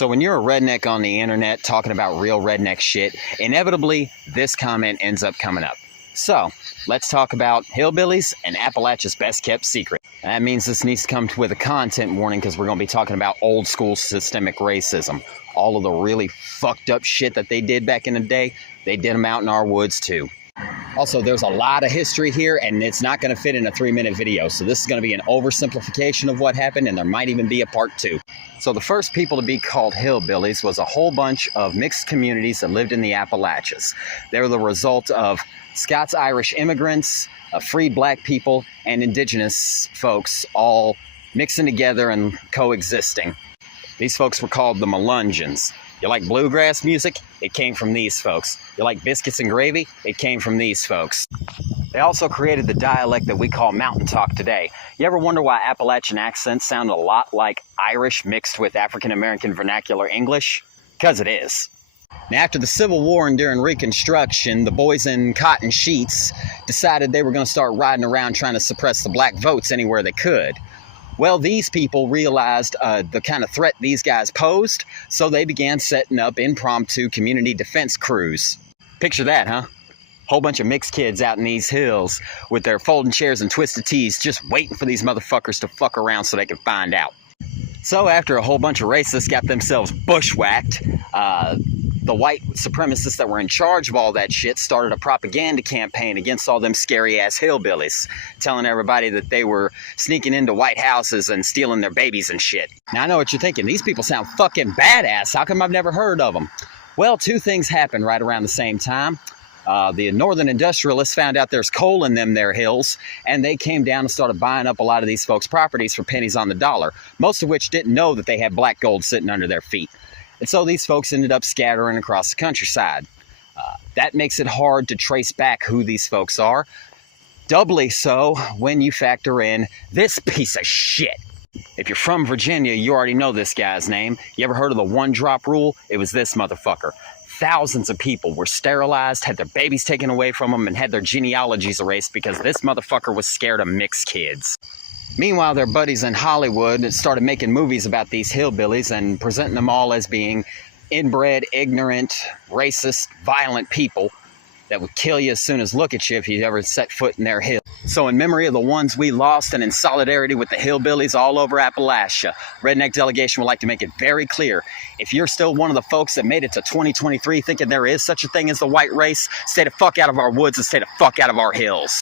So when you're a redneck on the internet talking about real redneck shit, inevitably this comment ends up coming up. So let's talk about hillbillies and Appalachia's best kept secret. That means this needs to come with a content warning because we're going to be talking about old school systemic racism. All of the really fucked up shit that they did back in the day, they did them out in our woods too. Also, there's a lot of history here, and it's not going to fit in a 3-minute video. So this is going to be an oversimplification of what happened, and there might even be a part 2. So the first people to be called hillbillies was a whole bunch of mixed communities that lived in the Appalachians. They were the result of Scots-Irish immigrants, freed black people, and indigenous folks all mixing together and coexisting. These folks were called the Melungeons. You like bluegrass music? It came from these folks. You like biscuits and gravy? It came from these folks. They also created the dialect that we call mountain talk today. You ever wonder why Appalachian accents sound a lot like Irish mixed with African American vernacular English? Because it is. Now, after the Civil War and during Reconstruction, the boys in cotton sheets decided they were going to start riding around trying to suppress the black votes anywhere they could. Well, these people realized the kind of threat these guys posed, so they began setting up impromptu community defense crews. Picture that, huh? Whole bunch of mixed kids out in these hills with their folding chairs and twisted tees just waiting for these motherfuckers to fuck around so they can find out. So after a whole bunch of racists got themselves bushwhacked, the white supremacists that were in charge of all that shit started a propaganda campaign against all them scary-ass hillbillies, telling everybody that they were sneaking into white houses and stealing their babies and shit. Now, I know what you're thinking. These people sound fucking badass. How come I've never heard of them? Well, 2 things happened right around the same time. The northern industrialists found out there's coal in them there hills, and they came down and started buying up a lot of these folks' properties for pennies on the dollar, most of which didn't know that they had black gold sitting under their feet. And so these folks ended up scattering across the countryside. That makes it hard to trace back who these folks are. Doubly so when you factor in this piece of shit. If you're from Virginia, you already know this guy's name. You ever heard of the 1-drop rule? It was this motherfucker. Thousands of people were sterilized, had their babies taken away from them, and had their genealogies erased because this motherfucker was scared of mixed kids. Meanwhile, their buddies in Hollywood started making movies about these hillbillies and presenting them all as being inbred, ignorant, racist, violent people that would kill you as soon as look at you if you ever set foot in their hill. So in memory of the ones we lost and in solidarity with the hillbillies all over Appalachia, Redneck Delegation would like to make it very clear. If you're still one of the folks that made it to 2023 thinking there is such a thing as the white race, stay the fuck out of our woods and stay the fuck out of our hills.